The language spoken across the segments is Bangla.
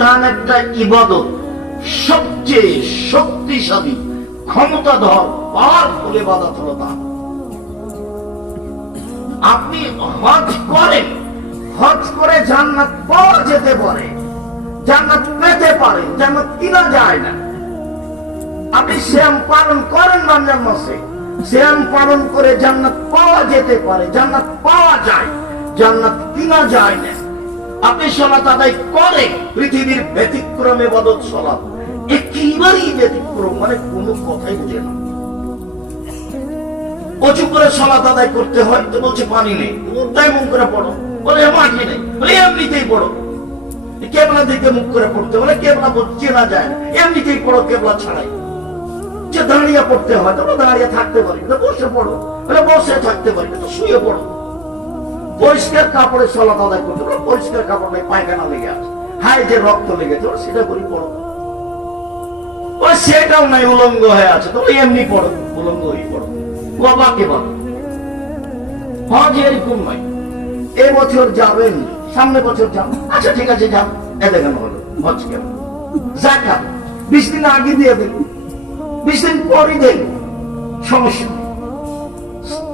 দান একটা ইবাদত, সবচেয়ে শক্তিশালী ক্ষমতাধর পাওয়ারফুল ইবাদত হলো দান। আপনি হজ করেন, হজ করে জান্নাত পাওয়া যেতে পারে, জান্নাত পেতে পারে, জান্নাত কিনা যায় না। আপনি সিয়াম পালন করেন রমজান মাসে, সিয়াম পালন করে জান্নাত পাওয়া যেতে পারে, জান্নাত পাওয়া যায়, জান্নাত কিনা যায় না। আপনি সালাত আদায় করেন, পৃথিবীর ব্যতিক্রম ইবাদত সালাত, একেবারেই ব্যতিক্রম, মানে কোনো কথাই বুঝে না। অজু করে সালাত আদায় করতে হয় তো বলছে পানি নেই, তাই মুখ করে পড়ো, বলে মাটি নেই, বলে এমনিতেই পড়ো। কেবলা দিকে মুখ করে পড়তে বলে কেবলা চেনা যায় না, এমনিতেই পড়ো কেবলা ছাড়াই। যে দাঁড়িয়ে পড়তে হয় তো দাঁড়িয়ে থাকতে পারি, বসে পড়ো, বলে বসে থাকতে পারি, তো শুয়ে পড়ো। পরিষ্কার কাপড়ে সালাত আদায় করতে পারো, পরিষ্কার কাপড় নেই, পায়খানা লেগে আছে, হাই যে রক্ত লেগেছে, সেটা করি পড়ো। সেটাও নাই, উলঙ্গ হয়ে আছে, তো এমনি পড়ো, উলঙ্গ হয়ে পড়ো। বাবাকে বলো হজ এরকম নয়, এবছর যাবেন, সামনে বছর যান, আচ্ছা ঠিক আছে যান, এতে কেন হলো হজ কেন? যাকাত 20 দিন আগে দিয়ে দেন, 20 দিন পরে দেন, সমস্যা নেই।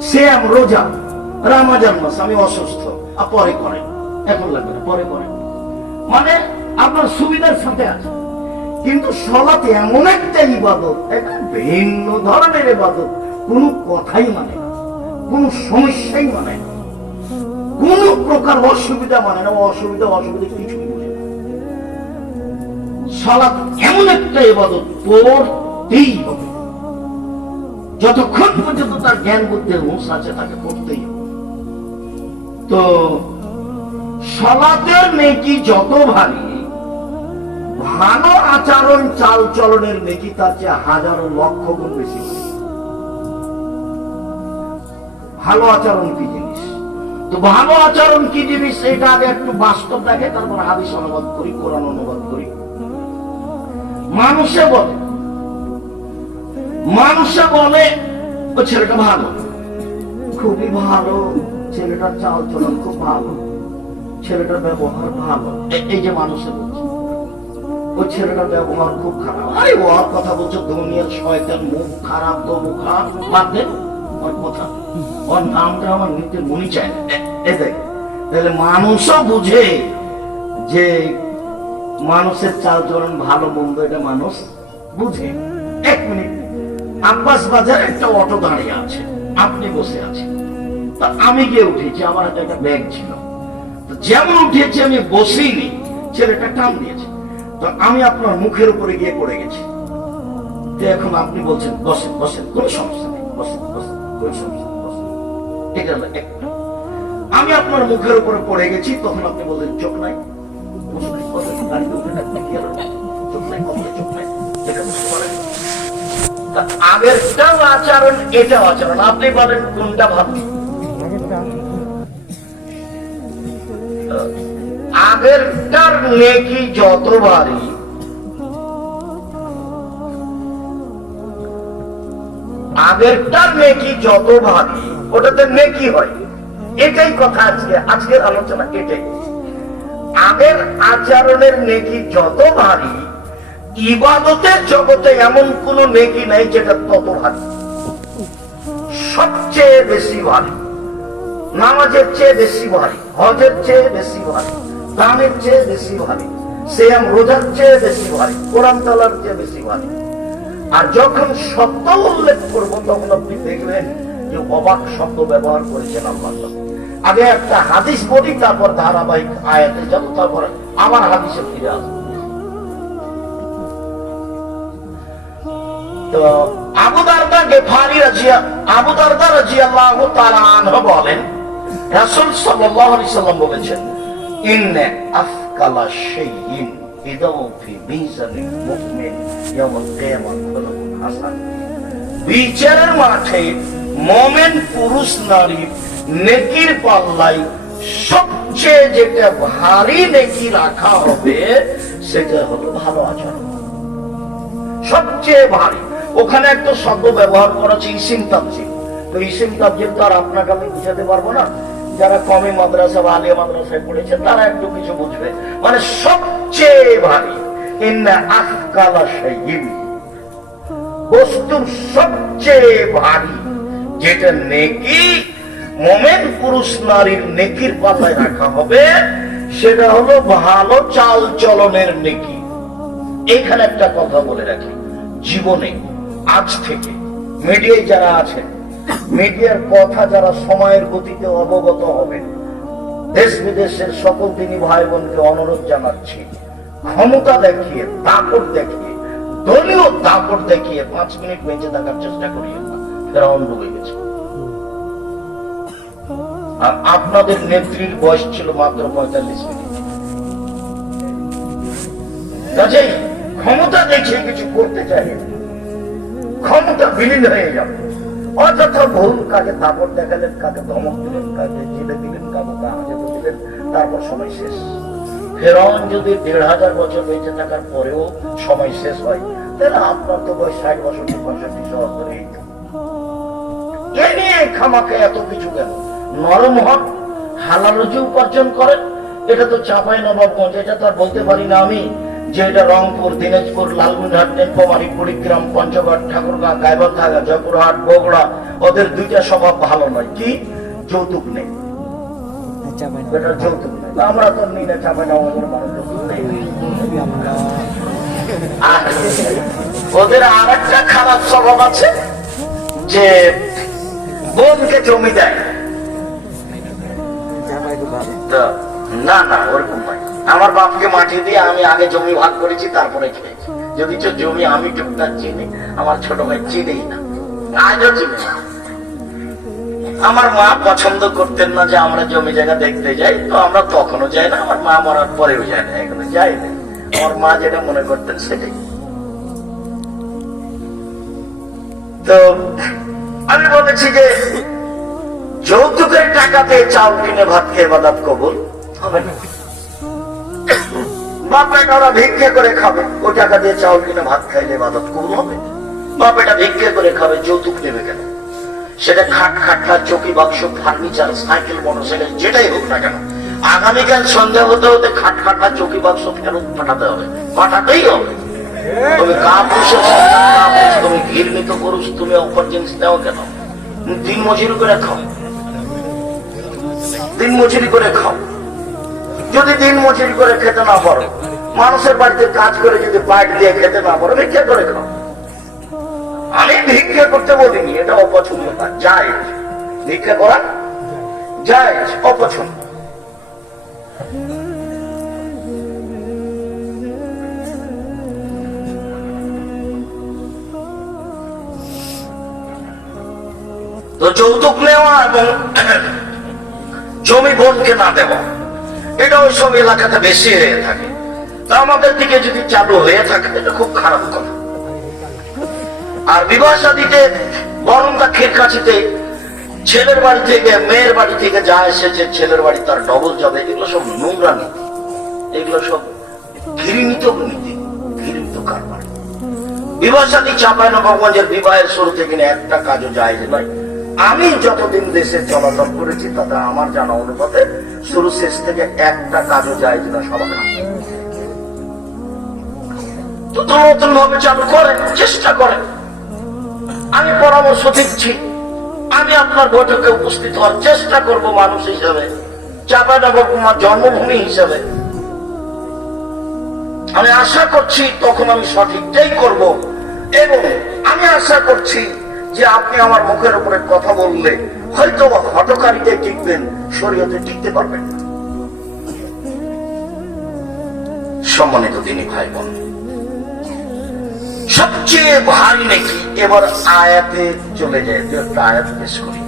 সিয়াম রোজা, রমজান মাস আমি অসুস্থ, আর পরে করেন, এখন লাগবে না, পরে করেন, মানে আপনার সুবিধার সাথে আছে। কিন্তু সালাত এমন একটা ইবাদত, একটা ভিন্ন ধরনের ইবাদত, কোনো কথাই মানে না, কোনো সমস্যাই মানে না, কোন প্রকার অসুবিধা মানে না, অসুবিধা কিছুই বুঝে না। সালাত এমন একটা ইবাদত, পড়তেই হবে, যতক্ষণ পর্যন্ত তার জ্ঞান বুদ্ধির হুঁশ আছে তাকে পড়তেই হবে। তো সালাতের নেকি যত ভারী, ভালো আচরণ চাল চলনের নেকি তার চেয়ে হাজারো লক্ষ গুণ বেশি। ভালো আচরণ কি জিনিস? তো ভালো আচরণ কি জিনিস এটা আগে একটু বাস্তব দেখে, তারপর হাদিস অনুবাদ করি, কোরআন অনুবাদ করি। মানুষে বলে ও ছেলেটা ভালো, খুবই ভালো, ছেলেটার চাল চলন খুব ভালো, ছেলেটার ব্যবহার ভালো। এই যে মানুষে বলছে ওই ছেলেটার ব্যবহার খুব খারাপ, আরে ওর কথা বলছো দুনিয়ার শয়তান, মুখ খারাপ, তো মুখ খারাপ, বাদ দেন ওর কথা, ওর নামটা আমার নিতে মনে চায় না। তাহলে মানুষও বুঝে যে মানুষের চাল চলন ভালো মন্দ, এটা মানুষ বুঝে। 1 মিনিট, আব্বাস বাজারে একটা অটো দাঁড়িয়ে আছে, আপনি বসে আছেন, তা আমি গিয়ে উঠেছি, আমার হাতে একটা ব্যাগ ছিল, যেমন উঠেছি আমি বসিনি, ছেলেটা টান দিয়েছে, তো আমি আপনার মুখের উপরে গিয়ে পড়ে গেছি। তো এখন আপনি বলছেন বসেন বসেন, কোনো সমস্যা নেই, বসেন বসেন, কোনো সমস্যা নেই, বসেন। এটা হলো একটা। আমি আপনার মুখের উপরে পড়ে গেছি, তখন আপনি বললেন চোখ নাই, আগেরটাও আচরণ, এটাও আচরণ, আপনি বলেন কোনটা ভালো? আগেরটার নেকি যত ভারী, আগেরটার নেকি যত ভারী, ওটাতে নেকি হয়। এটাই কথা আজকের আলোচনা, এটাই। আগের আচরণের নেকি যত ভারী, ইবাদতের জগতে এমন কোন নেকি নাই যেটা তত ভারী, সবচেয়ে বেশি ভারী। নামাজের চেয়ে বেশি ভারী, হজের চেয়ে বেশি ভারী, দানের চেয়ে বেশি ভারী, সিয়াম রোজার চেয়ে বেশি ভারী, কোরআন তেলাওয়াতের চেয়ে বেশি ভারী। আর যখন শব্দ উল্লেখ করব তখন আপনি দেখবেন যে অবাক শব্দ ব্যবহার করেছেন আল্লাহ। আগে একটা হাদিস বলি, তারপর ধারাবাহিক আয়াতে যাব, তারপর আবার হাদিসে ফিরে আসবো। তো আবু দারদা রাদিয়াল্লাহু তাআলা আনহু বলেন, রাসূল সাল্লাল্লাহু আলাইহি সাল্লাম বলেছেন, ইন্না আফকালা শাইইন ইদাউ ফি মিজানিল মুমিন ইয়াউমাল কিয়ামাহ খুলুকুন হাসান। বিচারের মাঠে মুমিন পুরুষ নারী নেকির পাল্লায় সবচেয়ে যেটা ভারী নেকি রাখা হবে সেটা হলো ভালো আচরণ, সবচেয়ে ভারী। ওখানে একটা শব্দ ব্যবহার করা হচ্ছে ইসিম তাফসীর। তো ইসিম তাফসীর তো আর আপনাকে আমি বুঝাতে পারবো না, যারা কমই মাদ্রাসা বা আলিয়া মাদ্রাসায় পড়েছে তারা একটু কিছু বুঝবে। মানে সবচেয়ে ভারী, ইন্না আফকালা শাইইন, বস্তুর সবচেয়ে ভারী যেটা নেকি মোমেন পুরুষ নারীর নেকির পাতায় রাখা হবে, সেটা হলো ভালো চাল চলনের নেকি। এখানে একটা কথা বলে রাখি, জীবনে আজ থেকে মিডিয়ায় যারা আছেন, মিডিয়ার কথা যারা সময়ের গতিতে অবগত হবেন, দেশ বিদেশের সকল দিনী ভাই বোনকে অনুরোধ জানাচ্ছি, ক্ষমতা দেখিয়ে, দাপট দেখিয়ে, দলীয় দাপট দেখিয়ে 5 মিনিট বেঁচে থাকার চেষ্টা করিয়ে না, ফেরাউন ডুবে গেছে। আর আপনাদের নেত্রীর বয়স ছিল মাত্র 45 মিনিট। কাজেই ক্ষমতা দেখিয়ে কিছু করতে চাই, ক্ষমতা বিলীন হয়ে যাবে। অযথা ভুল কাকে দাপট দেখালেন, কাকে ধমক দিলেন, কাকে জেলে দিলেন, কাকে কাজে দিলেন, তারপর সময় শেষ। ফেরাউন যদি 1500 বছর বেঁচে থাকার পরেও সময় শেষ হয়, তাহলে আপনার তো বয়স 60, 62, 65 74 এই তো। এ নিয়ে খামাকে এত কিছু কেন? নরম হন, হালাল রুজি উপার্জন করেন। এটা তো চাঁপাইনবাবগঞ্জ, এটা তো আর বলতে পারি না আমি যে এটা রংপুর, দিনাজপুর, লালমনিরহাট, নীলফামারী, কুড়িগ্রাম, পঞ্চগড়, ঠাকুরগাঁ, গাইবান্ধা, জয়পুরহাট, বগুড়া, ওদের দুইটা স্বভাব ভালো নয়। কি? যৌতুক নেই, যৌতুক নেই। আমরা তো নিই না, চাঁপাইনবাবগঞ্জের মানুষ যৌতুক নেই। ওদের আর একটা খারাপ স্বভাব আছে যে বোনকে জমি দেয়। না না, ওরকম নয়। আমার বাপকে মাটি দিয়ে আমি আগে জমি ভাগ করেছি, তারপরে খেয়েছি। যদি জমি আমি টুকটাক চিনি, আমার ছোট ভাই চিনেই না, আজও চিনি না। আমার মা পছন্দ করতেন না যে আমরা জমি জায়গা দেখতে যাই, তো আমরা তখনও যাই না, আমার মা মরার পরেও যায় না, এখনো যাই না। আমার মা যেটা মনে করতেন সেটাই। তো আমি বলেছি যে যৌতুকের টাকাতে চাল কিনে ভাত খেয়ে ইবাদত কবুল হবে না। বাপ বেটারা ভিক্ষে করে খাবে, ওই টাকা দিয়ে চাউল কিনে ভাত খাইলে ইবাদত কবুল হবে? বাপ বেটা ভিক্ষে করে খাবে, যৌতুক নেবে কেন? সেটা খাট, খাটলা, চৌকি, বাক্স, ফার্নিচার, সাইকেল, মোটরসাইকেল, যেটাই হোক না কেন, আগামীকাল সন্ধ্যা হতে হতে খাট, খাটলা, চৌকি, বাক্স ফেরত পাঠাতে হবে, পাঠাতেই হবে। তুমি কাপুরুষের সন্তান, তুমি ঘৃণিত পুরুষ, তুমি অপর জিনিস দেও কেন? দিন মজুরি করে খাও, দিন মজুরি করে খাও। যদি দিন মজুরি করে খেতে না পারো, মানুষের বাড়িতে কাজ করে যদি পাট দিয়ে খেতে না পারো, ভিক্ষা করে খাও। আমি ভিক্ষা করতে বলিনি, এটা অপছন্দ না, জায়েজ। ভিক্ষা করা জায়েজ, অপছন্দ। তো যৌতুক নেওয়া এবং জমি বোনকে না দেওয়া, এটা ওই সব এলাকাতে বেশি হয়ে থাকে। তা আমাদের দিকে যদি চালু হয়ে থাকে, এটা খুব খারাপ কথা। আর বিবাহ শাদীতে বরংটা খেরকাছিতে ছেলের বাড়ি থেকে মেয়ের বাড়ি থেকে যা এসেছে, ছেলের বাড়ি তার ডবল যাবে, এগুলো সব নোংরা নীতি, এগুলো সব ঘৃণিত নীতি, ঘৃণিত কারবার। বিবাহ শাদী চাঁপাইনবাবগঞ্জের বিবাহের শুরু থেকে একটা কাজও জায়েজ নয়। আমি যতদিন দেশে চলাচল করেছি তাতে আমার জানা অনুপাতে শুরু শেষ থেকে একটা কাজও জায়েজ না, সবার তো নতুন ভাবে চালু করেন, চেষ্টা করেন। আমি পরামর্শ দিচ্ছি, আমি আপনার বৈঠকে উপস্থিত হওয়ার চেষ্টা করব মানুষ হিসাবে, চাঁপাইনবাবগঞ্জ জন্মভূমি হিসাবে। আমি আশা করছি তখন আমি সঠিকটাই করব, এবং আমি আশা করছি যে আপনি আমার মুখের উপরে কথা বললে হয়তো হটকারিতে টিকবেন, শরীয়তে টিকতে পারবেন না। সম্মানিত দিনী ভাই বোন, সবচেয়ে ভারী নাকি এবার আয়াতে চলে যায়। একটা আয়াত পেশ করি।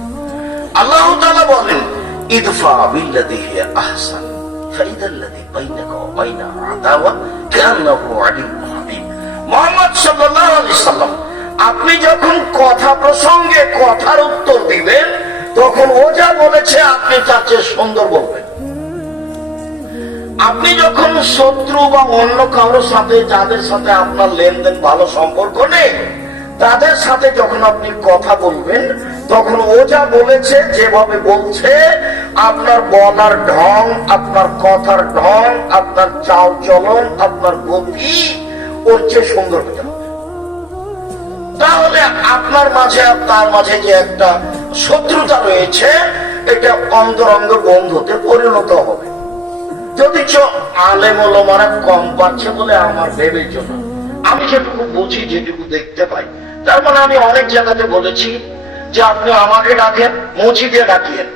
আল্লাহ তাআলা বলেন, ইদফা বিল্লাযী হিয়া আহসান ফাইদাল্লাযী বাইনাকা ওয়া বাইনা আদাওয়া কান্নাহু আলিয়্যুন হামীম। মুহাম্মদ সাল্লাল্লাহু আলাইহি সাল্লাম, আপনি যখন কথা প্রসঙ্গে কথার উত্তর দিবেন, তখন ও যা বলেছে আপনি তার চেয়ে সুন্দর বলবেন। আপনি যখন শত্রু বা অন্য কারোর সাথে, যাদের সাথে আপনার লেনদেন ভালো সম্পর্ক নেই, তাদের সাথে যখন আপনি কথা বলবেন, তখন ও যা বলেছে, যেভাবে বলছে আপনার বলার ঢং, আপনার কথার ঢং, আপনার চাল চলন, আপনার গতি ওর চেয়ে সুন্দর হতে হবে। তাহলে আপনার মাঝে আর তার মাঝে যে একটা শত্রুতা রয়েছে, এটা অন্তরঙ্গ বন্ধুতে পরিণত হবে। যদি আলেম ওলামারা কম পাচ্ছে বলে আমার ভেবেছ না, আমি যেটুকু বুঝি, যেটুকু দেখতে পাই, তার মানে আমি অনেক জায়গাতে বলেছি যে আপনি আমাকে ডাকেন, মসজিদে ডাকিয়েন,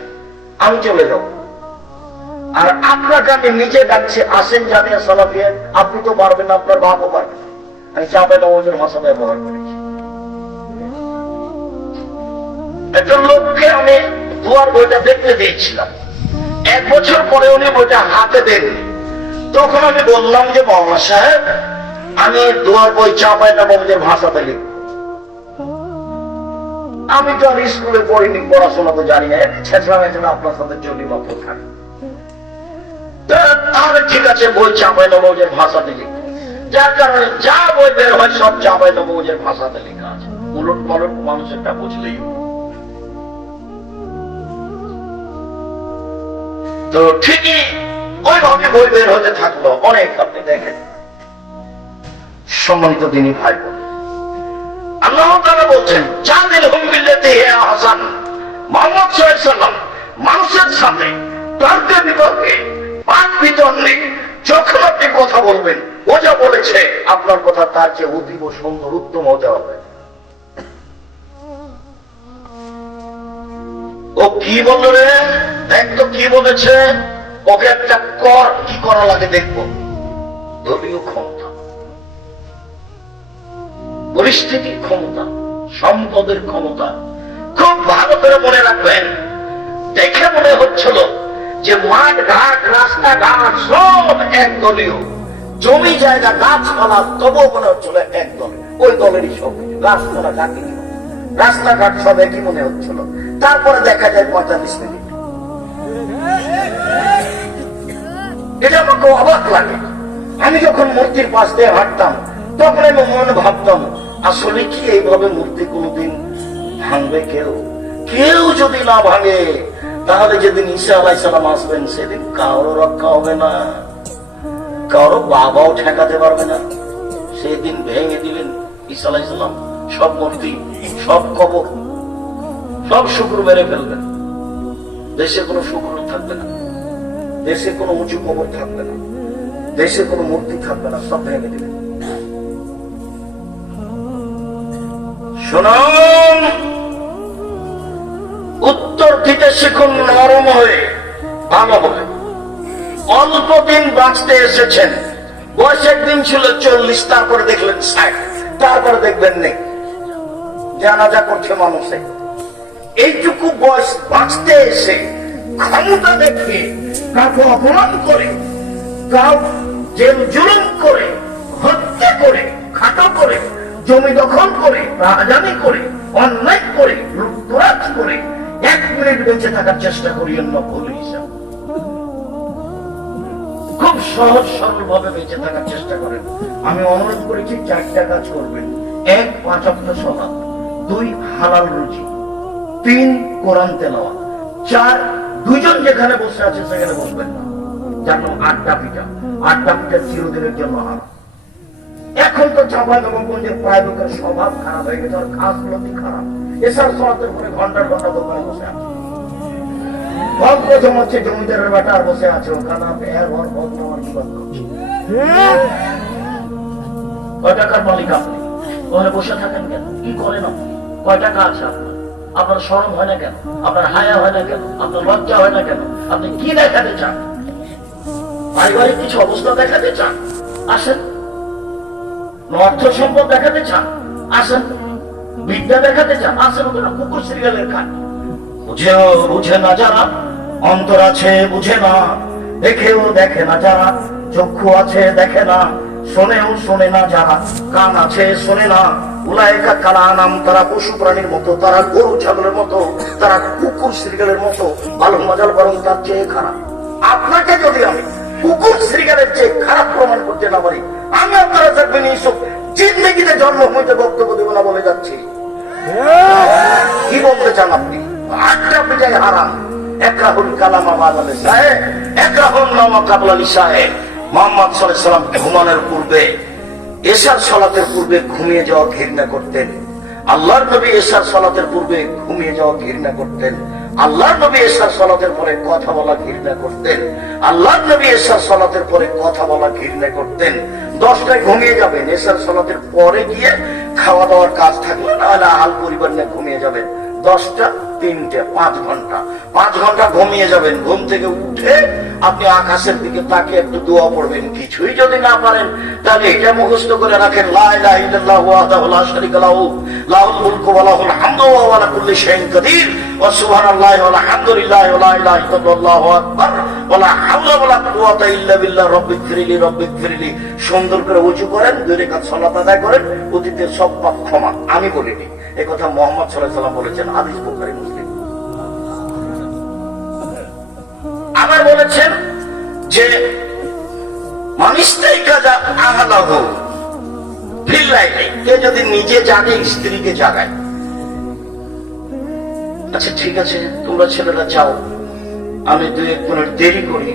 আমি চলে যাব। আর আপনাকে আমি নিজে ডাকছি, আসেন জামিয়া সালাফিয়া, আপনি তো পারবেন না, আপনার বাপও পারবেন না। আমি চাপে নবজের ভাষা ব্যবহার করেছি। একটা লোককে আমি দুয়ার বইটা দেখতে দিয়েছিলাম, 1 বছর পরে উনি বইটা হাতে দেননি। তখন আমি বললাম যে বাবা সাহেব, আমি দুয়ার বই চাপাই নবজের ভাষাতে লিখব। আমি তো আর স্কুলে পড়িনি, পড়াশোনা তো জানি না, ছেঁচড়া মেচড়া আপনার সাথে চলি মাত্র থাকে। তাহলে ঠিক আছে, বই চাপাই নবজের ভাষাতে লিখব। যার কারণে যা বই বের হয় সব চাপাই নবজের ভাষাতে লেখা আছে। উলট পালট মানুষেরটা বুঝলেই। তো ঠিকই ওইভাবে বই বের হতে থাকলো অনেক। আপনি দেখেন, সম্মানিত দিনী ভাই বোন, আল্লাহ তাআলা বলছেন জাদিলহুম বিল্লাতী হিয়া আহসান। মুহাম্মদ সাল্লাল্লাহু আলাইহি ওয়াসাল্লাম মানুষের সাথে তর্কে বিতর্কে বাদ বিতণ্ডে যখন আপনি কথা বলবেন, ও যা বলেছে আপনার কথা তার চেয়ে অতীব সুন্দর উত্তম হতে হবে। ও কি বলল রে, দেখ তো কি বলেছে, ওকে একটা কর, কি করা লাগে দেখবো। দলীয় ক্ষমতা, পরিস্থিতির ক্ষমতা, সম্পদের ক্ষমতা, খুব ভালো করে মনে রাখবেন। দেখে মনে হচ্ছিল যে মাঠ ঘাট রাস্তাঘাট সব এক দলীয়, জমি জায়গা গাছপালা তবুও মনে হচ্ছিল এক দল, ওই দলেরই সব কিছু। গাছপালা কাকে রাস্তাঘাট সব একই মনে হচ্ছিল। তারপরে দেখা যায় 45 মিনিট। এটা আমাকে অবাক লাগে। আমি যখন মূর্তির পাশ দিয়ে হাঁটতাম, তখন আমি মনে ভাবতাম, আসলে কি এইভাবে মূর্তি কোনোদিন ভাঙবে কেউ? কেউ যদি না ভাঙে, তাহলে যেদিন ঈসা আলাইহিস সালাম আসবেন, সেদিন কারো রক্ষা হবে না, কারো বাবাও ঠেকাতে পারবে না। সেদিন ভেঙে দিলেন ঈসা আলাইহিস সালাম সব মূর্তি, সব কবর, সব শুকর মেরে ফেলবেন। দেশে কোনো শুকর থাকবে না, দেশে কোনো উঁচু কবর থাকবে না, দেশে কোনো মূর্তি থাকবে না, সব ভেঙে দিলেন। শুনুন, উত্তর দিতে শিখুন নরম হয়ে, ভালো হবে। অল্প দিন বাঁচতে এসেছেন, বয়স একদিন ছিল 40, তারপরে দেখলেন 60, তারপরে দেখবেন নেই। জানাজা করছে মানুষে। এইটুকু বয়স বাঁচতে এসে ক্ষমতা দেখে, কাউকে অপমান করে, কাউ জেল জুলুম করে, হত্যা করে, খাটো করে, জমি দখল করে, রাজধানী করে, অন্যায় করে, লুটতরাজ করে 1 মিনিট বেঁচে থাকার চেষ্টা করিয়েন না ভুল হিসাব। খুব সহজ সরল ভাবে বেঁচে থাকার চেষ্টা করেন। আমি অনুরোধ করেছি 4টা কাজ করবেন। 1, 5 ওয়াক্ত সালাত, 2, হালাল রুজি, 3, কোরআন তেলাওয়াত, 4, দুজন যেখানে বসে আছে সেখানে বসবেন না। যেন আড্ডা পিটা চিরদিনের জন্য হারাম। এখন তো চাঁপাইনবাবগঞ্জের প্রায় লোকের স্বভাব খারাপ হয়ে গেছে, আর খাস লতি খারাপ। এসার সলাতের পরে ঘন্টার ঘন্টা দোকানে বসে আছে। প্রথম হচ্ছে জমিদারের বেটা আর বসে আছে ওখানে, কয় টাকার মালিক আপনি? ওখানে বসে থাকেন কেন? কি করেন আপনি? কয় টাকা আছে আপনার? আপনার শরম হয় না কেন? আপনার হায়া হয় না কেন? আপনার লজ্জা হয় না কেন? আপনি কি দেখাতে চান? পারিবারিক কিছু অবস্থা দেখাতে চান? আসেন। অর্থ সম্পদ দেখাতে চান? আসেন। বিদ্যা দেখাতে চান? আসেন। ওখানে কুকুর সিরিয়ালের খান। বুঝে না যারা, অন্তর আছে বুঝে না, দেখেও দেখে না যারা, চক্ষু আছে দেখে না, শোনেও শোনে না যারা, কান আছে শোনে না, উলাইকা কালা নাম, তারা পশু প্রাণীর মতো, তারা গরু ছাগলের মতো, তারা কুকুর শ্রীগালের মতো, ভালো মজার বরং তার চেয়ে খারাপ। আপনাকে যদি আমি কুকুর শ্রীগালের চেয়ে খারাপ প্রমাণ করতে না পারি, আমি আপনারা থাকবেন এইসব জিন্দগিতে জন্ম হইতে বক্তব্য দেব না বলে যাচ্ছি। কি বলতে চান আপনি? আড্ডা পিটাই হারাম, একরাহুল কালামা বাদা লিসায়ে, একরাহুন নামা কাবলা লিসায়ে। মুহাম্মদ সাল্লাল্লাহু আলাইহি ওয়াসাল্লাম ঘুমানোর পূর্বে, এশার সালাতের পূর্বে ঘুমিয়ে যাওয়া ঘৃণা করতেন। আল্লাহর নবী এশার সালাতের পূর্বে ঘুমিয়ে যাওয়া ঘৃণা করতেন। আল্লাহর নবী এশার সালাতের পরে কথা বলা ঘৃণা করতেন। আল্লাহর নবী এশার সালাতের পরে কথা বলা ঘৃণা করতেন। 10টায় ঘুমিয়ে যাবেন, এশার সালাতের পরে গিয়ে খাওয়া দাওয়ার কাজ থাকলে না হলে আহাল পরিবার নিয়ে ঘুমিয়ে যাবেন। 10টা, 3টে, 5 ঘন্টা, 5 ঘন্টা ঘুমিয়ে যাবেন। ঘুম থেকে উঠে আপনি আকাশের দিকে তাকিয়ে একটু দোয়া পড়বেন। কিছুই যদি না পারেন তাহলে এটা মুখস্থ করে রাখেন, লা ইলাহা ইল্লাল্লাহু ওয়াহদাহু লা শারীকা লাহু, লাহুল মুলকু ওয়া লাহুল হামদু ওয়া হুয়া আলা কুল্লি শাইইন কাদির, ওয়া সুবহানাল্লাহি ওয়া আলহামদুলিল্লাহি ওয়া লা ইলাহা ইল্লাল্লাহু আকবার, ওয়া লা হাওলা ওয়া লা কুওয়াতা ইল্লা বিল্লাহ, রব্বিগফিরলি রব্বিগফিরলি। সুন্দর করে ওযু করেন, 2 রাকাত সালাত আদায় করেন, অতীতের সব পাপ ক্ষমা। আমি বলিনি, এই কথা মুহাম্মদ সাল্লাল্লাহু আলাইহি ওয়াসাল্লাম বলেছেন, হাদিস বুখারী মুসলিম। আবার বলেছেন যে মানিস্তাইকা যা আহলাহু ফিল লাইলি, কে যদি নিজে জাগে স্ত্রীকে জাগায়। আচ্ছা ঠিক আছে, তোমরা ছেলেরা যাও, আমি 2-1 মিনিট দেরি করি।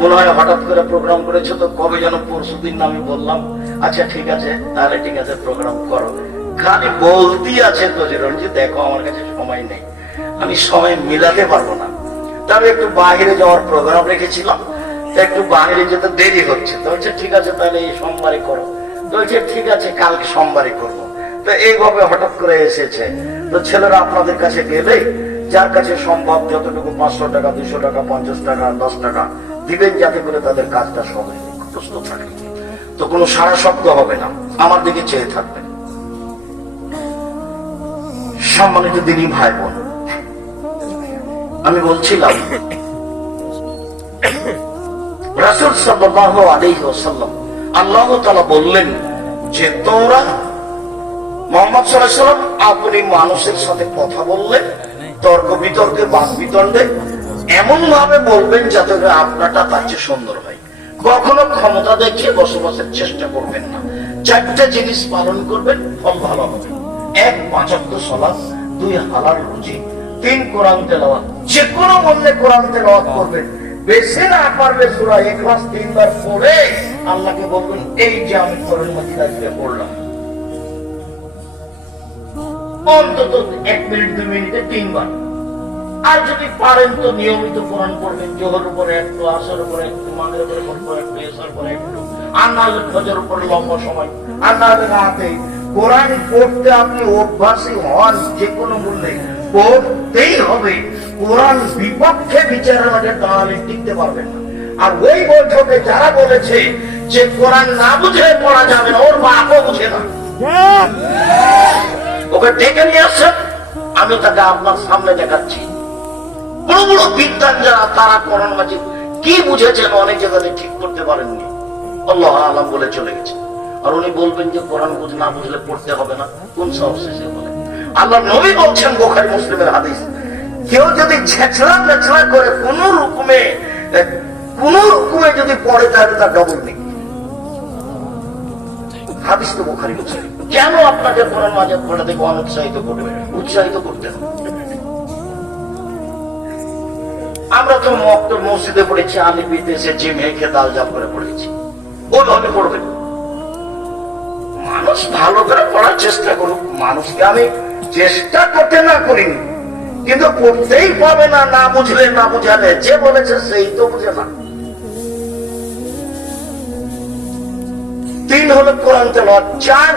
মনে হয় হঠাৎ করে প্রোগ্রাম করেছো তো, কবে যেন পরশুদিন আমি বললাম। আচ্ছা ঠিক আছে, তাহলে ঠিক আছে, প্রোগ্রাম করো। খালি বলতি আছে তো যে দেখো আমার কাছে সময় নেই, আমি সময় মিলাতে পারবো না। তবে একটু বাইরে যাওয়ার প্রোগ্রাম রেখেছিলাম, একটু বাইরে যেতে দেরি হচ্ছে। তো বলছে ঠিক আছে, তাহলে এই সোমবারই করো। তো বলছে ঠিক আছে, কালকে সোমবারই করবো। তো এইভাবে হঠাৎ করে এসেছে। তো ছেলেরা আপনাদের কাছে গেলে যার কাছে সম্ভব যতটুকু 500 টাকা, 200 টাকা, 50 টাকা, 10 টাকা দিবেন, যাতে করে তাদের কাজটা সবাই প্রস্তুত থাকে। তো কোনো সারা শব্দ হবে না, আমার দিকে চেয়ে থাকবেন। সম্মানিত দিনী ভাই বোন, আমি বলছিলাম রাসূল সাল্লাল্লাহু আলাইহি ওয়াসাল্লাম, আল্লাহ তাআলা বললেন যে তোমরা মুহাম্মদ সাল্লাল্লাহু আলাইহি ওয়াসাল্লাম আপনি মানুষের সাথে কথা বললে, তর্ক বিতর্কে, বাদ বিতণ্ডে এমন ভাবে বলবেন যাতে আপনারটা তার চেয়ে সুন্দর হয়। কখনো ক্ষমতা দেখিয়ে বসবাসের চেষ্টা করবেন না। 4টা জিনিস পালন করবেন, ফল ভালো হবে। 1 5 ওয়াক্ত সালাত, 2 হালাল রুজি, 3 কোরআন তেলাওয়াত। যে কোনো মূল্যে কোরআন তেলাওয়াত করবেন। বেশি না পারলে সূরা ইখলাস 3 বার পড়ে আল্লাহকে বলবেন, এই যে আমি কোরআন মাজিদ থেকে পড়লাম। অন্তত 1 মিনিট 2 মিনিটে 3 বার। আর যদি পারেন তো নিয়মিত কোরআন পড়বেন। জোহরের উপরে একটু, আসরের উপরে একটু, মাগরিবের উপরে একটু, এশার উপরে একটু, আর না হলে ফজরের উপরে লম্বা সময়, আর না হলে রাতে। কোরআন পড়তে আপনি অভ্যাসী হন, যে কোনো মূল্যে পড়তেই হবে। কোরআন বিপক্ষে বিচারের মাঝে দাঁড়ালে টিকতে পারবেন না। আর ওই বৈঠকে যারা বলেছে যে কোরআন না বুঝে পড়া যাবে না, ওর বাপও বুঝে না, ওকে ডেকে নিয়ে আসছেন, আমি তাকে আপনার সামনে দেখাচ্ছি। বড় বড় বিদ্বান যারা, তারা কোরআন মাজিদ কি বুঝেছেন অনেক জায়গায় ঠিক করতে পারেননি, আল্লাহ আলাম বলে চলে গেছে। আর উনি বলবেন যে কোরআন না বুঝলে পড়তে হবে না, কোন সাহসে সে বলে? আল্লাহ নবী বলছেন, বুখারী মুসলিমের হাদিস, কেউ যদি ছেঁচড়া মেচড়া করে কোন রকমে যদি পড়ে, তাহলে তার ডবল নেই। হাদিস তো বুখারী মুসলিম। কেন আপনাকে কোরআন মাজিদ পড়া থেকে অনুৎসাহিত করবে? উৎসাহিত করতে হবে। আমরা তো মসজিদে পড়েছি, আলিফ বিদেশে যে মেয়েকে দাল জাল করে পড়েছি, ওইভাবে পড়বেন। মানুষ ভালো করে পড়ার চেষ্টা করুক। মানুষকে আমি চেষ্টা করতে না করিনি, কিন্তু পড়তেই পাবে না, না বুঝলে, না বুঝালে। যে বলেছে সেই তো বুঝে না। 3 হলো কোরআন তেলাওয়াত। 4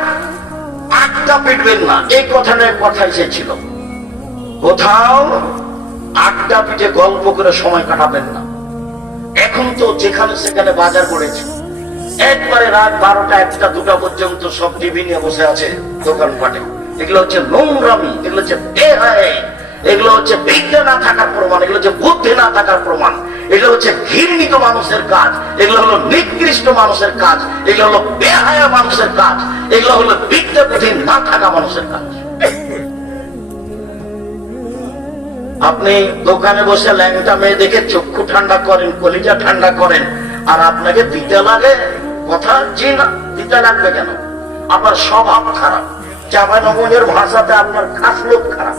8টা পিটবেন না, এই কথা এসেছিল। কোথাও 8টা পিঠে গল্প করে সময় কাটাবেন না। এখন তো যেখানে সেখানে বাজার করেছে, একবারে রাত 12টা 1টা 2টা পর্যন্ত সব টিভি নিয়ে বসে আছে দোকানপাটে। এগুলো হচ্ছে নোংরামি, এগুলো হচ্ছে বেহায়া, এগুলো হচ্ছে বিদ্যা না থাকার প্রমাণ, এগুলো হচ্ছে বুদ্ধি না থাকার প্রমাণ, এগুলো হচ্ছে ঘৃণিত মানুষের কাজ, এগুলো হলো নিকৃষ্ট মানুষের কাজ, এগুলো হলো বেহায়া মানুষের কাজ, এগুলো হলো বিদ্যা বুদ্ধি না থাকা মানুষের কাজ। আপনি দোকানে বসে ল্যাংটা মেয়ে দেখে চক্ষু ঠান্ডা করেন, কলিজা ঠান্ডা করেন, আর আপনাকে দিতে লাগে কথা? জি না, দিতে লাগবে কেন? আপনার স্বভাব খারাপ। জামাই নমনের ভাষাতে আপনার খাসলত খারাপ।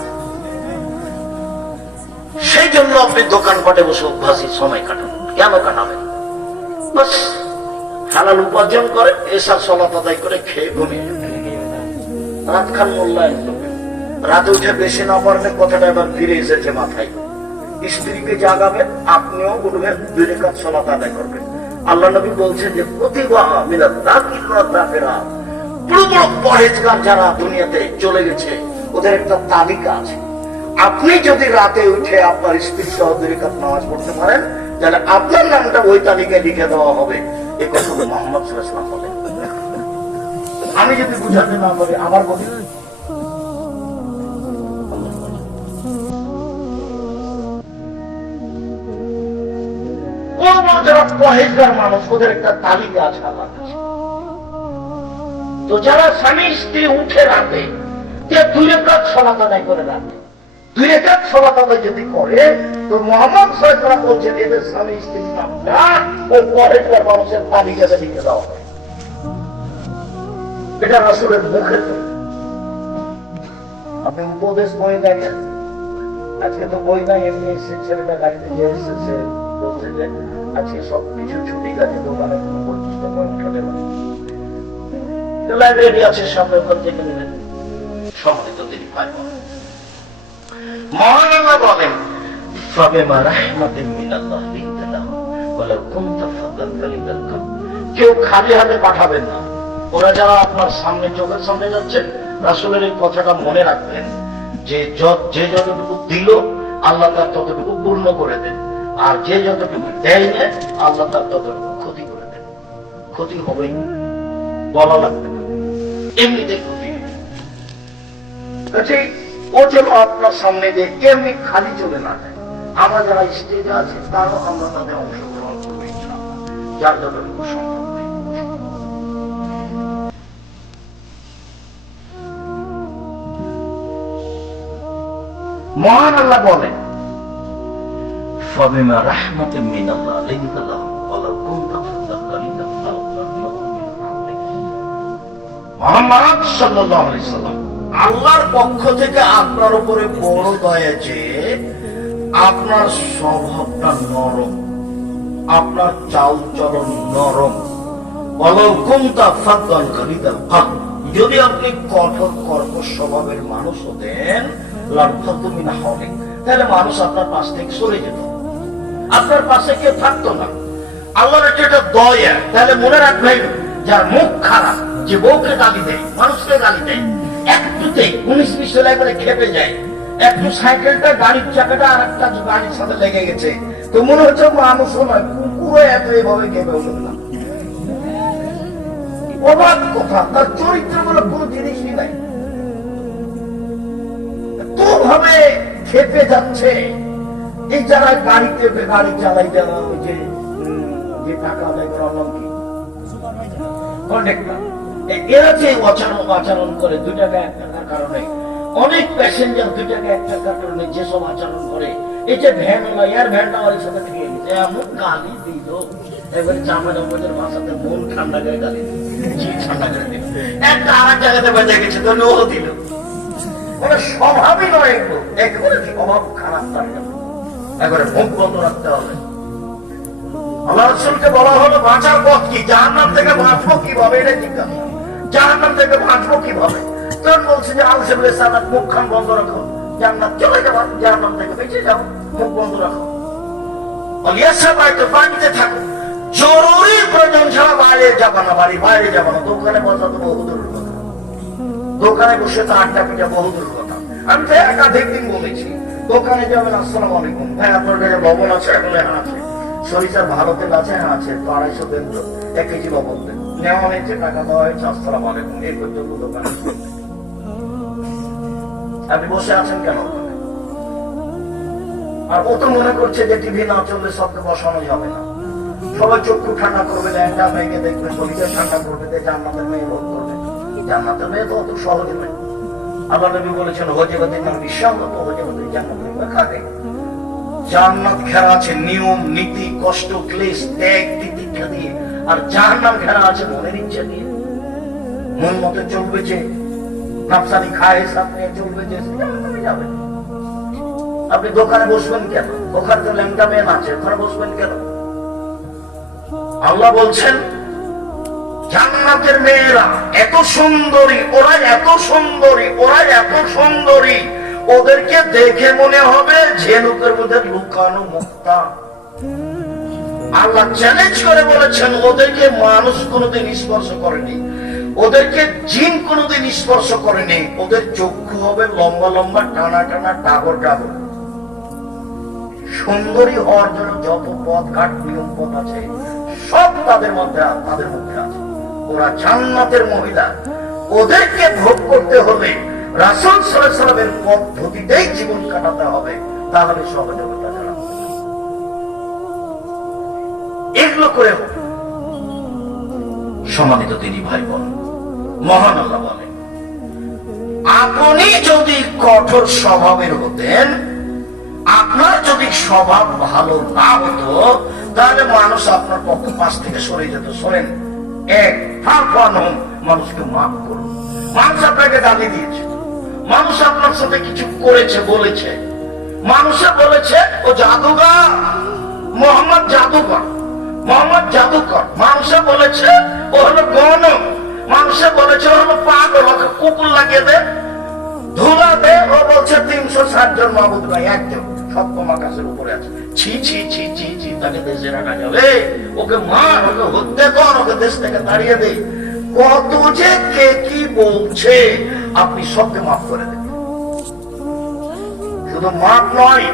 সেই জন্য আপনি দোকানপাটে বসে অভ্যাসী সময় কাটান। কেন কাটাবেন? বাস হালাল উপার্জন করে, এসা সলাত আদায় করে খেয়ে ঘুমিয়ে রাত খান মূল্যায়ন করবেন। রাতে উঠে বেশি না পারলে কথাটা এবার ফিরে এসেছে মাথায়। স্ত্রীকে জাগাবেন, আপনিও উঠবেন, 2 রাকাত সালাত আদায় করবেন। আল্লাহ নবী বলছেন যে প্রতিভা মিলাদ রাকিল্লাহ তাফেরা, বড় বড় পরহেজগার যারা দুনিয়াতে চলে গেছে ওদের একটা তালিকা আছে। আপনি যদি রাতে উঠে আপনার স্ত্রী সহ 2 রাকাত নামাজ পড়তে পারেন, তাহলে আপনার নামটা ওই তালিকায় লিখে দেওয়া হবে। এই কথা মুহাম্মদ সাল্লাল্লাহু আলাইহি ওয়াসাল্লাম বলেন। আমি যদি বুঝাতে না পারি আবার বলি, যারা পরহেজগার মানুষ ওদের একটা তালিকা আছে আল্লাহর কাছে। তো যারা স্বামী স্ত্রী উঠে রাতে 2 রাকাত সালাত আদায় করে রাতে 2 রাকাত সালাত আদায় যদি করে, তো মুহাম্মদ সাল্লাল্লাহু আলাইহি ওয়াসাল্লাম বলছেন এদের স্বামী স্ত্রীর নামটা ওই পরহেজগার মানুষের তালিকাতে লিখে দেওয়া হবে। এটা রাসূলের মুখে। আপনি উপদেশ বই দেখেন, আজকে তো বই নাই, এমনি ছেলেটা গাড়িতে যে এসেছে বলছে যে আজকে সবকিছু ছুটি গেছে, দোকানে কোনো পরিচিত উঠাতে পারে। লাইব্রেরি আছে, সামনে ওখান থেকে নেবেন। সম্মানিত তিনি ভাই মহান আল্লাহ বলেন, ফাবিমা রাহমাতিন মিনাল্লাহ লিনতা লাহুম ওয়ালাউ কুনতা ফাদ্দান গালিযাল কলব। কেউ খালি হাতে পাঠাবেন না। ওরা যারা আপনার সামনে চোখের সামনে যাচ্ছেন, রাসূলের এই কথাটা মনে রাখবেন যে যে যতটুকু দিল আল্লাহ তার ততটুকু পূর্ণ করে দেন, আর যে যতটুকু দেয় না আল্লাহ তার ততটুকু ক্ষতি করে দেন। ক্ষতি হবেই, বলা লাগবে না, এমনিতে ক্ষতি। ও যেন আপনার সামনে যে এমনি খালি চলে না যায়। আমরা যারা স্টেজে আছি তারও আমরা তাদের অংশগ্রহণ করবো ইনশাআল্লাহ, যার যতটুকু সম্ভব। মহান আল্লাহ বলেন, ফাবিমা রাহমাতিন মিনাল্লাহ লিনতা লাহুম ওয়ালাউ কুনতা ফাদ্দান গালিযাল কলব মুহাম্মদ সাল্লাল্লাহু আলাইহি সাল্লাম আল্লাহর পক্ষ থেকে আপনার উপরে বড় দয়া যে আপনার স্বভাবটা নরম, আপনার চাল চলন নরম। ওয়ালাউ কুনতা ফাদ্দান গালিযাল কলব, যদি আপনি কঠোর কর্কশ স্বভাবের মানুষ হতেন, লাফাদু মিন হাওলিক, তাহলে মানুষ আপনার পাশ থেকে সরে যেত, আপনার পাশে কেউ থাকতো না। আল্লাহর যেটা দয়া, তাহলে মনে রাখবেন যার মুখ খারাপ, যে বউকে গালি দেয়, মানুষকে গালি দেয়, একটুতে 19-20 জেলায় করে খেপে যায়, একটু সাইকেলটা গাড়ির চাকাটা আর একটা গাড়ির সাথে লেগে গেছে, তো মনে হচ্ছে মানুষও নয়, কুকুরও এত এভাবে খেপে উঠল না। অবাক কথা, তার চরিত্র বলে কোনো জিনিসই নাই, তো ভাবে খেপে যাচ্ছে। এই যারা গাড়িতে গাড়ি চালাই, যারা ওই যে টাকা আদায় করা কি কন্ডাক্টর, এরা যে আচরণ করে 2 টাকা 1 টাকার কারণে, অনেক প্যাসেঞ্জার 2 টাকা 1 টাকার কারণে যেসব আচরণ করে, এই যে ভ্যানওয়ালা, এর ভ্যানটা আমার সাথে খেয়ে গেছে, এমন গালি দিল, এবারে জামাইয়ের মধ্যে ভাষাতে মন ঠান্ডা করে গালি ঠান্ডা করে দিল, একটা আর এক জায়গাতে বেঁচে গেছে, তো ও দিল। মানে স্বভাবই নয়, একবারে স্বভাব খারাপ, একবারে মুখ বন্ধ রাখতে হবে। আল্লাহ রাসূলকে বলা হলো বাঁচার পথ কি, জাহান্নাম থেকে বাঁচবো কিভাবে, এটা জিজ্ঞাসা, জাহান্নাম থেকে বাঁচবো কিভাবে? তখন বলছে যে আউযু বিল্লাহি, মুখ খান বন্ধ রাখো, জান্নাত চলে যাবে, জাহান্নাম থেকে বেঁচে যাও, মুখ বন্ধ রাখো। পানিতে থাকো, জরুরি প্রয়োজন ছাড়া বাইরে যাবা না, বাড়ি বাইরে যাবা না, দোকানে বসা তো বহুদূরের কথা, দোকানে বসে তো আড্ডা পিঠা বহুদূরের কথা। আমি তো একাধিক দিন বলেছি, দোকানে যাবেন, আসসালামু আলাইকুম ভাই, আপনার কাছে লবণ আছে? এখন আছে। সরিষার ভালো তেল আছে? হ্যাঁ আছে। তো 250 তেল, 1 কেজি লবণ তেল নেওয়া হয়েছে, টাকা দেওয়া হয়েছে, আসসালামু আলাইকুম, এই পর্যন্ত দোকানে। আপনি বসে আছেন কেন? আর ও তো মনে করছে যে টিভি না চললে সবকে বসানো যাবে না, সবাই চক্ষু ঠান্ডা করবে, একটা মেয়েকে দেখবে, শরীরে ঠান্ডা করবে, জান্নাতের মেয়ে ভোগ করবে। জান্নাতের মেয়ে তো অত সহজে নয়। আল্লাহ নবী বলেছেন, হজেবাদের নাম বিশ্বাস, হজেবাদের জান্নাতের মেয়ে খাবে। জান্নাত ঘেরা আছে নিয়ম নীতি, কষ্ট ক্লেশ ত্যাগ তিতিক্ষা দিয়ে, আর জাহান্নাম ঘেরা আছে মনের ইচ্ছা দিয়ে। মন মতো চলবে যে, নাফসানি খায় হিসাব নিয়ে চলবে যে, যাবে। আপনি দোকানে বসবেন কেন? ওখানে তো ল্যাংটা মেয়ে আছে, ওখানে বসবেন কেন? আল্লাহ বলছেন জান্নাতের মেয়েরা এত সুন্দরী, ওরা এত সুন্দরী, ওরা এত সুন্দরী, ওদেরকে দেখে মনে হবে ঝিনুকের মধ্যে লুকানো মুক্তা। আল্লাহ চ্যালেঞ্জ করে বলেছেন ওদেরকে মানুষ কোনোদিন স্পর্শ করেনি, ওদেরকে জিন কোনোদিন স্পর্শ করেনি। ওদের চক্ষু হবে লম্বা লম্বা, টানা টানা, ডাগর ডাগর। সুন্দরী হওয়ার জন্য যত পথ ঘাট নিয়ম পথ আছে সব তাদের মধ্যে আছে। ওরা জান্নাতের মহিলা। ওদেরকে ভোগ করতে হলে রাসূল সাল্লাল্লাহু আলাইহি ওয়াসাল্লামের পদ্ধতিতেই জীবন কাটাতে হবে, তাহলে সহযোগিতা জানা হবে। এগুলো করে হবে। সম্মানিত দিনী ভাই বোন, মহান আল্লাহ বলেন আপনি যদি কঠোর স্বভাবের হতেন, আপনার যদি স্বভাব ভালো না হতো, তাহলে মানুষ আপনার পক্ষ পাশ থেকে সরে যেত। সরেন, এক মানুষকে মাফ করুন। মানুষ আপনাকে গালি দিয়েছে, মানুষ আপনার সাথে কিছু করেছে, বলেছে, মানুষে বলেছে ও জাদুঘর, মোহাম্মদ জাদুকর, মোহাম্মদ জাদুকর। মানুষে বলেছে ও হলো গণ, মানুষে বলেছে ও হলো পাগল, ওকে কুকুর লাগিয়ে দে, ধুলা দে। ও বলছে 360 জন মাহবুদ ভাই একজন সপ্তম আকাশের উপরে আছে। ছি ছি ছি ছি ছি, তাকে দেশে রাখা যাবে? ওকে মার, ওকে হত্যা কর, ওকে দেশ থেকে তাড়িয়ে দে। কত যে কে কি বলছে, আপনি সবকে মাফ করে দেন। শুধু মাফ নয়,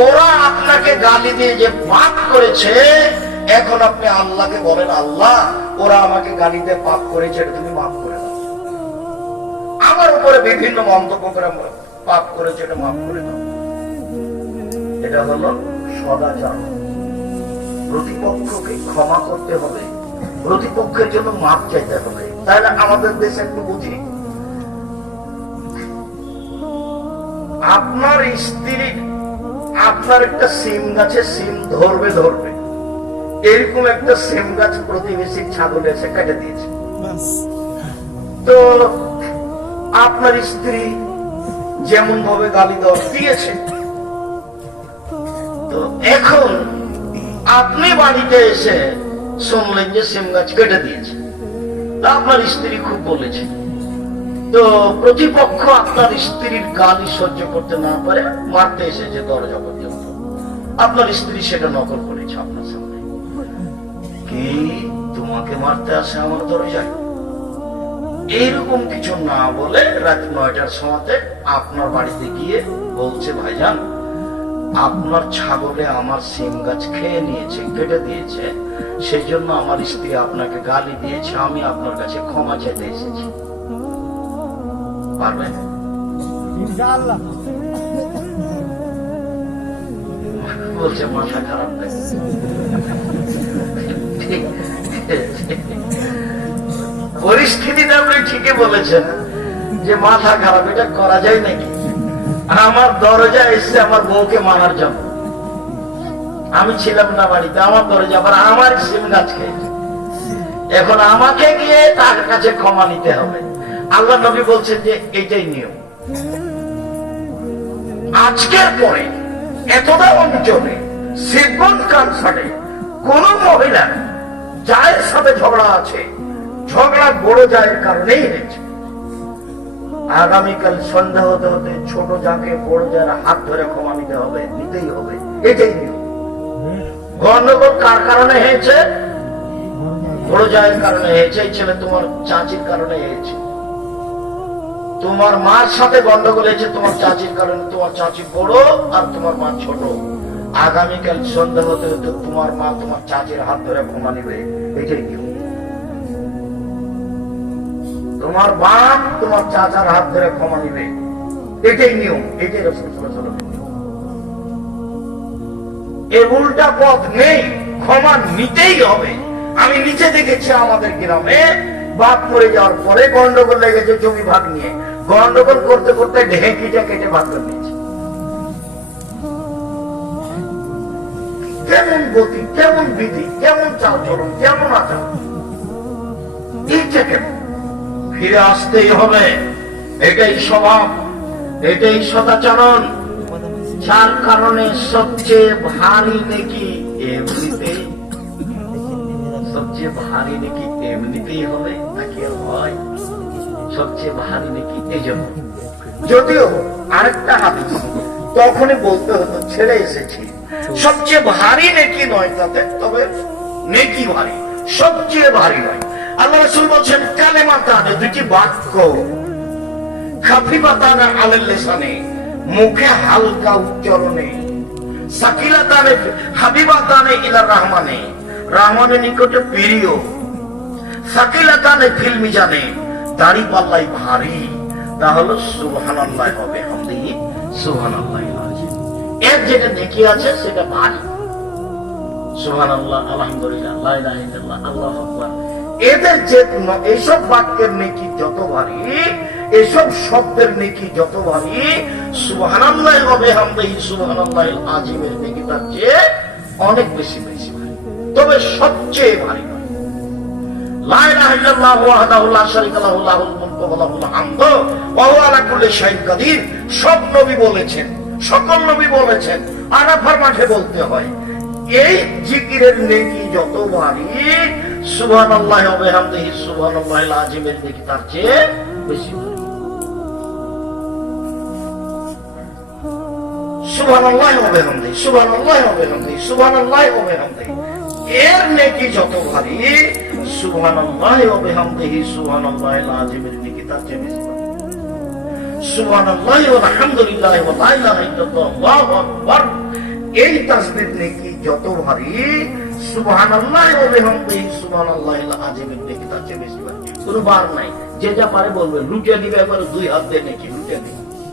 ওরা আপনাকে গালি দিয়ে যে পাপ করেছে, এখন আপনি আল্লাহকে বলেন আল্লাহ ওরা আমাকে গালি দিয়ে পাপ করেছে, এটা তুমি মাফ করে দাও। আমার উপরে বিভিন্ন মন্তব্য করে পাপ করেছে, এটা মাফ করে দাও। এটা হলো সদাচার। প্রতিপক্ষকে ক্ষমা করতে হবে, প্রতিপক্ষের জন্য মাপ চাইতে হবে। তাহলে আমাদের দেশে একটু বুঝি, আপনার স্ত্রী আপনার একটা সিম গাছে সিম ধরবে, এরকম একটা সিম গাছ প্রতিবেশীর ছাগল এসে কেটে দিয়েছে। তো আপনার স্ত্রী যেমন ভাবে গালি দিয়েছে, তো এখন আপনি বাড়িতে এসে শুনলেন যে সিম গাছ কেটে দিয়েছে, তা আপনার স্ত্রী খুব বলেছে। তো প্রতিপক্ষ আপনার স্ত্রীর গালি সহ্য করতে না পারে মারতে এসেছে দরজা পর্যন্ত। আপনার স্ত্রী সেটা নকল করেছে আপনার সামনে। কি তোমাকে মারতে আসে আমার দরজায়? এইরকম কিছু না বলে রাত 9টার সময়তে আপনার বাড়িতে গিয়ে বলছে ভাইজান আপনার ছাগলে আমার সিম গাছ খেয়ে নিয়েছে, কেটে দিয়েছে, সেই জন্য আমার স্ত্রী আপনাকে গালি দিয়েছে, আমি আপনার কাছে ক্ষমা চাইতে এসেছি। পারবেন? বলছে মাথা খারাপ। পরিস্থিতিটা আপনি ঠিকই বলেছেন যে মাথা খারাপ, এটা করা যায় নাকি? আমার দরজা এসছে আমার বউকে মারার জন্য, আমি ছিলাম না বাড়িতে, আমার দরজা আবার আমার সিম গাছ খেয়েছে, এখন আমাকে গিয়ে তার কাছে ক্ষমা নিতে হবে। আল্লাহ নবী বলছেন যে এটাই নিয়ম। আজকের পরে এতটা অঞ্চলে শিবগঞ্জ কানসারে কোন মহিলা যায়ের সাথে ঝগড়া আছে, ঝগড়া বড় জায়ের কারণেই হয়েছে, আগামীকাল সন্ধ্যা হতে হতে ছোট যাকে বড় যার হাত ধরে ক্ষমা নিতে হবে, নিতেই হবে, এটাই নিয়ম। গন্ডগোল কার কারণে হয়েছে? বড় জায়ের কারণে হয়েছে। এই ছেলে তোমার চাচির কারণে হয়েছে, তোমার মার সাথে গন্ডগোল হয়েছে তোমার চাচির কারণে। তোমার চাচি বড় আর তোমার মা ছোট। আগামীকাল সন্ধ্যা হতে হতে তোমার মা তোমার চাচির হাত ধরে ক্ষমা নিবে, এটাই নিয়ম। তোমার বাপ তোমার চাচার হাত ধরে ক্ষমা নিবে, এটাই নিয়ম, এটাই রাসূল সাল্লাল্লাহু আলাইহি ওয়াসাল্লাম। এর উল্টা পথ নেই, ক্ষমা নিতেই হবে। আমি নিচে দেখেছি আমাদের গ্রামে বাপ মরে যাওয়ার পরে গন্ডগোল লেগেছে জমি ভাগ নিয়ে, গন্ডগোল করতে করতে ঢেঁকিটা কেটে ভাগ করে নিয়েছে। কেমন গতি, কেমন বিধি, কেমন চালচলন, কেমন আচরণ, এইটা কেমন? ফিরে আসতেই হবে, এটাই স্বভাব, এটাই সদাচরণ, যার কারণে সবচেয়ে ভারী নেকি এমনিতেই, সবচেয়ে ভারী নেকি এমনিতেই হবে নাকি হয়? সবচেয়ে ভারী নেকি এই জন্য। যদিও আরেকটা হাদিস তখনই বলতে হতো ছেড়ে এসেছি, সবচেয়ে ভারী নেকি নয় তাতে, তবে নেকি ভারী, সবচেয়ে ভারী নয়। আল্লাহ রাসূল বলছেন কালেমাতানে, দুটি বাক্য, খাফিফাতানে আলাল লিসানে, মুখে হালকা উচ্চারণে, সাকিলাতানে হাবিবাতানে ইলার রহমানে, রহমানের নিকটে প্রিয়, সাকিলাতানে ফিল মিজানে, দাড়ি পাল্লাই ভারী, তা হলো সুবহানাল্লাহ হবে হামদিহি সুবহানাল্লাহিল আযীম। এর যেটা নেকি আছে সেটা ভারী, সুবহানাল্লাহ, আলহামদুলিল্লাহ, লা ইলাহা ইল্লাল্লাহ, আল্লাহু আকবার। এদের যে এইসব বাক্যের নেকি যত ভারী, এসব শব্দের নেকি যত ভারী, সুবহানাল্লাহ হবে হামদিহি সুবহানাল্লাহিল আযীমের নেকি তার চেয়ে অনেক বেশি বেশি ভারী, তবে সবচেয়ে ভারী নয়। লা ইলাহা ইল্লাল্লাহু ওয়াহদাহু লা শারীকা লাহু লাহুল মুলকু ওয়া লাহুল হামদু ওয়া হুয়া আলা কুল্লি শাইইন কাদির। সব নবী বলেছেন, সকল নবী বলেছেন, আরাফার মাঠে বলতে হয়। এই জিকিরের নেকি যত ভারী, সুবহানাল্লাহ ওয়া বিহামদিহি সুবহানাল্লাহিল আযীমের নেকি তার চেয়ে বেশি ভারী। সুবহানাল্লাহ ওয়া বিহামদিহি সুবহানাল্লাহ ওয়া বিহামদিহি সুবহানাল্লাহ ওয়া বিহামদিহি, এর নেকি যত ভারী, সুবহানাল্লাহ ওয়া বিহামদিহি সুবহানাল্লাহিল আযীমের নেকি তার চেয়ে বেশি ভারী। সুবহানাল্লাহ ওয়া আলহামদুলিল্লাহ ওয়া লা ইলাহা ইল্লাল্লাহ আল্লাহু আকবার, এই তাসবিহ নেকি যত ভারী, সুবহানাল্লাহ ওয়া বিহামদিহি সুবহানাল্লাহিল আযীমের নেকি তার চেয়ে বেশি ভারী। কোনো বার নাই, যে যা পারে বলবে, লুটিয়ে দিবে একবার দুই হাত দিয়ে নেকি।